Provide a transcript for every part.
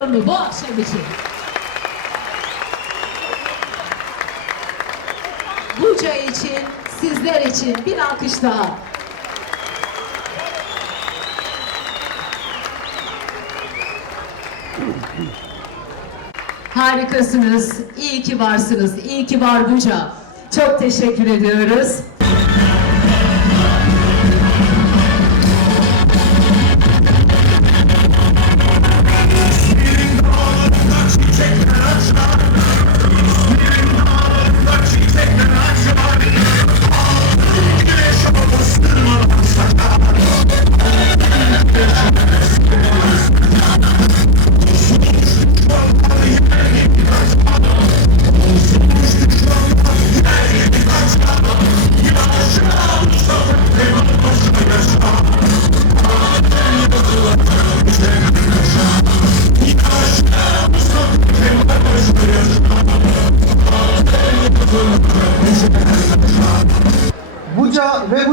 bu akşam için. Buca için, sizler için bir alkış daha. Harikasınız. İyi ki varsınız. İyi ki var Buca. Çok teşekkür ediyoruz.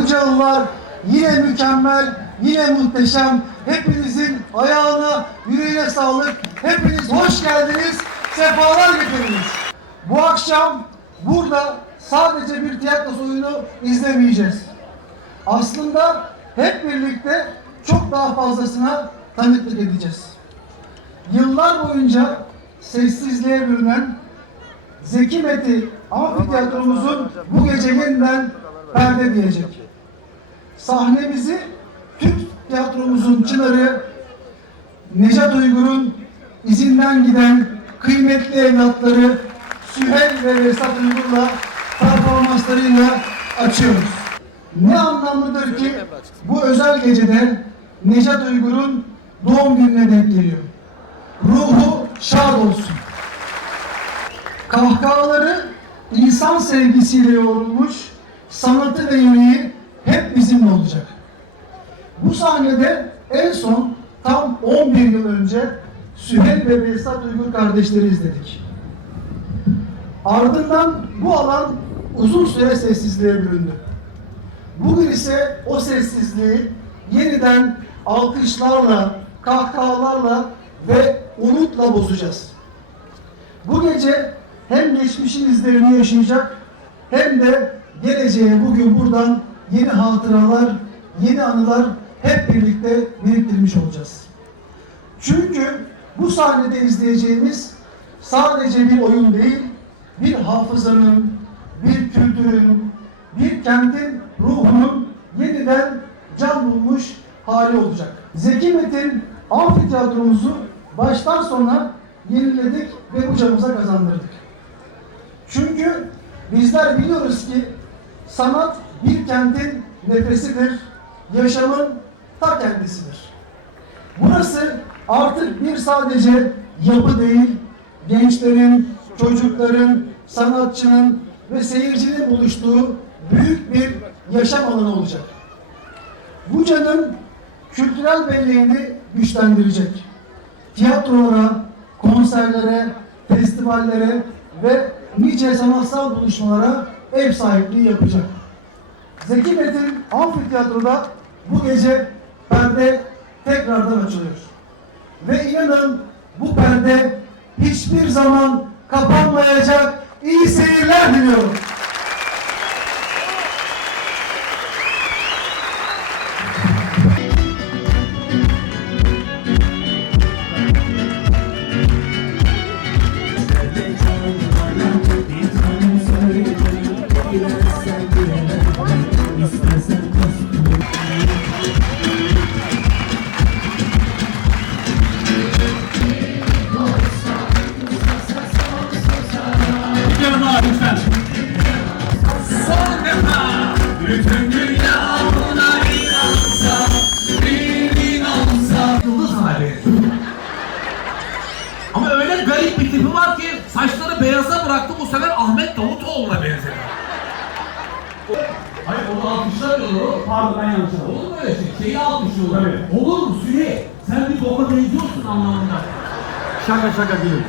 Bucalılar yine mükemmel, yine muhteşem. Hepinizin ayağına, yüreğine sağlık. Hepiniz hoş geldiniz, sefalar getirdiniz. Bu akşam burada sadece bir tiyatro oyunu izlemeyeceğiz. Aslında hep birlikte çok daha fazlasına tanıklık edeceğiz. Yıllar boyunca sessizliğe bürünen Zeki Meti Amfiteyatromuzun bu gece yeniden perde diyecek. Sahnemizi Türk tiyatromuzun çınarı Necat Uygur'un izinden giden kıymetli evlatları Süheyl ve Vesat Uygur'la performanslarıyla açıyoruz. Ne anlamlıdır ki bu özel gecede Necat Uygur'un doğum gününe denk geliyor. Ruhu şad olsun. Kahkahaları insan sevgisiyle yoğrulmuş, sanatı ve yüreği hep bizimle olacak. Bu sahnede en son tam 11 yıl önce Süheyl ve Behzat Uygur kardeşleri izledik. Ardından bu alan uzun süre sessizliğe büründü. Bugün ise o sessizliği yeniden alkışlarla, kahkahalarla ve umutla bozacağız. Bu gece hem geçmişin izlerini yaşayacak hem de geleceğe bugün buradan yeni hatıralar, yeni anılar hep birlikte biriktirmiş olacağız. Çünkü bu sahnede izleyeceğimiz sadece bir oyun değil, bir hafızanın, bir kültürün, bir kentin ruhunun yeniden can bulmuş hali olacak. Zeki Metin amfiteyatromuzu baştan sona yeniledik ve bucağımıza kazandırdık. Çünkü bizler biliyoruz ki sanat bir kentin nefesidir, yaşamın ta kendisidir. Burası artık bir sadece yapı değil, gençlerin, çocukların, sanatçının ve seyircinin buluştuğu büyük bir yaşam alanı olacak. Buca'nın kültürel belleğini güçlendirecek. Tiyatrolara, konserlere, festivallere ve nice sanatsal buluşmalara ev sahipliği yapacak. Zeki Metin Amfiteyatro'da bu gece perde tekrardan açılıyor. Ve inanın bu perde hiçbir zaman kapanmayacak. İyi seyirler diliyorum. Defa bütün dünya buna inansa, bir inansa. Yıldız benziyor. Ama öyle bir tipi var ki saçları beyaza bıraktı bu sefer Ahmet Davutoğlu'na benzedi. Hayır onu alkışlamıyor. Pardon ben yanlış anladım. Olur mu öyle şey? Şeyi alkışlıyorlar. Tabii. Olur mu Süheyl? Sen bir boka benziyorsun anlamında. Şaka şaka değil.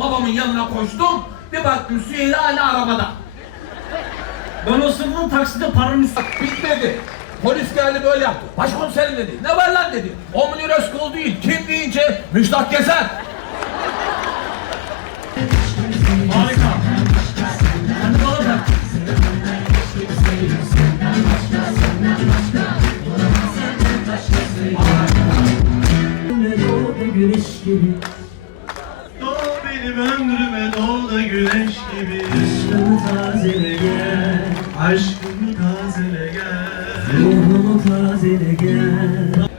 Babamın yanına koştum. Bir baktım Süheyl hala arabada. Ben o sırrın takside paranı Bitmedi. Polis geldi böyle yaptı. Başkomiserim dedi. Ne var lan dedi. 10 milyon Özkul değil. Kim deyince Müjdat Gezer.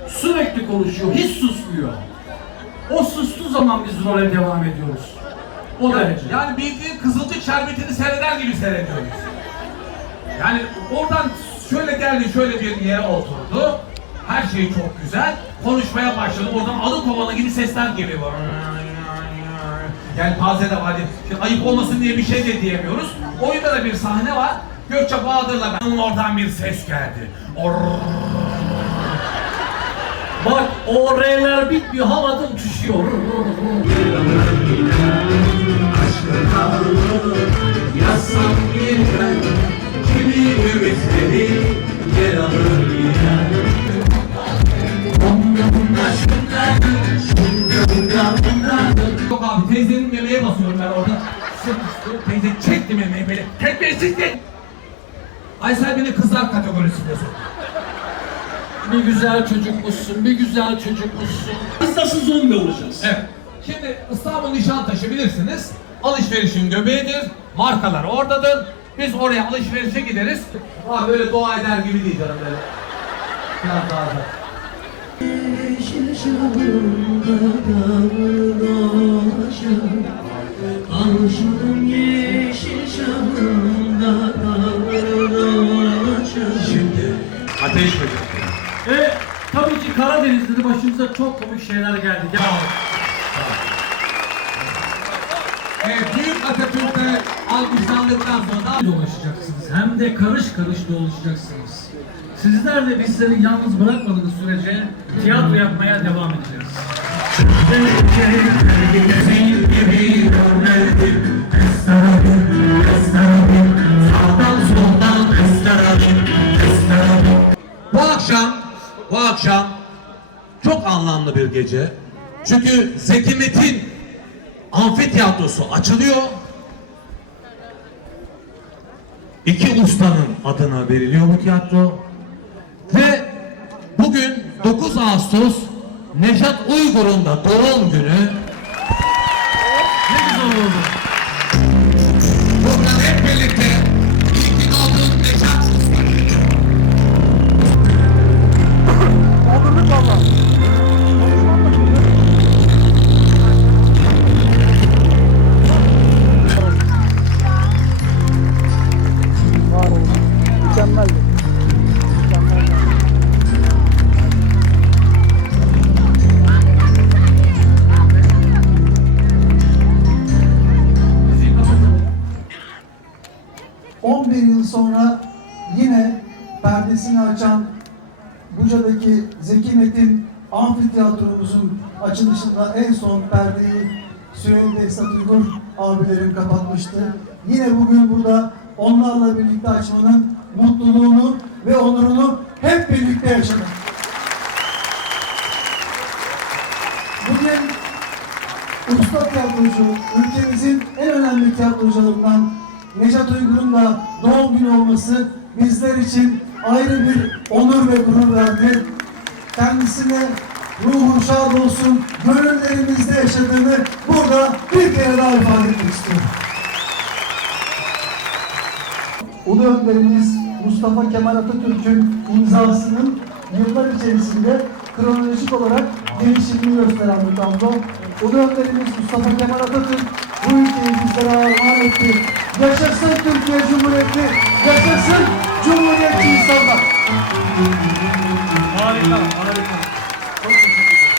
Sürekli konuşuyor, hiç susmuyor. O sustuğu zaman biz role devam ediyoruz. O Yani, derece. yani bildiğin Kızılcık Şerbeti'ni seyreder gibi seyrediyoruz. Yani oradan şöyle geldi, şöyle bir yere oturdu. Her şey çok güzel. Konuşmaya başladı. Oradan alı kovanı gibi sesler geliyor. Yani taze de var. Şimdi ayıp olmasın diye bir şey de diyemiyoruz. Oyunda da bir sahne var. Gökçe Bahadır'la ben. Oradan bir ses geldi. Orrrr. Bak o R'ler bitmiyor, havada uçuşuyor. Yazsam yeniden Kimi ümitleri yer alır yine Yok abi teyzenin memeye basıyorum ben orada. Sırt üstü teyze çekti memeyi böyle. Terbiyesizlik. Aysel beni kızlar kategorisinde soktu. Bir güzel çocukmuşsun, bir güzel çocukmuşsun. Biz nasıl zombi olacağız? Evet. Şimdi İstanbul Nişantaşı bilirsiniz. Alışverişin göbeğidir. Markalar oradadır. Biz oraya alışverişe gideriz. Abi böyle dua eder gibi değil canım böyle. Biraz daha da. Yeşil şalımda kavrulaşır Alışalım yeşil Karadeniz'de de başımıza çok komik şeyler geldi. Ya, Ee, büyük Atatürk'te alkışlandıktan sonra dolaşacaksınız. Hem de karış karış dolaşacaksınız. Sizler de bizleri yalnız bırakmadığınız sürece tiyatro yapmaya devam edeceğiz. Bir gece. Çünkü Zeki Metin amfiteyatrosu açılıyor. İki ustanın adına veriliyor bu tiyatro. Ve bugün 9 Ağustos Nejat Uygur'un da doğum günü. Ne güzel oldu. Açan Buca'daki Zeki Metin Amfiteyatromuzun açılışında en son perdeyi Süheyl Behzat Uygur abilerim kapatmıştı. Yine bugün burada onlarla birlikte açmanın mutluluğunu ve onurunu hep birlikte yaşadık. Bugün usta tiyatrocu, ülkemizin en önemli tiyatrocularından Necat Uygur'un da doğum günü olması bizler için ayrı bir onur ve gurur verdi. Kendisine ruhu şad olsun, gönüllerimizde yaşadığını burada bir kere daha ifade etmek istiyorum. Ulu önderimiz Mustafa Kemal Atatürk'ün imzasının yıllar içerisinde kronolojik olarak gelişimini gösteren bir tablo. Ulu önderimiz Mustafa Kemal Atatürk bu ülkeyi bizlere armağan etti. Yaşasın Türkiye Cumhuriyeti, yaşasın Cumhuriyetçi insanlar. Harika, harika.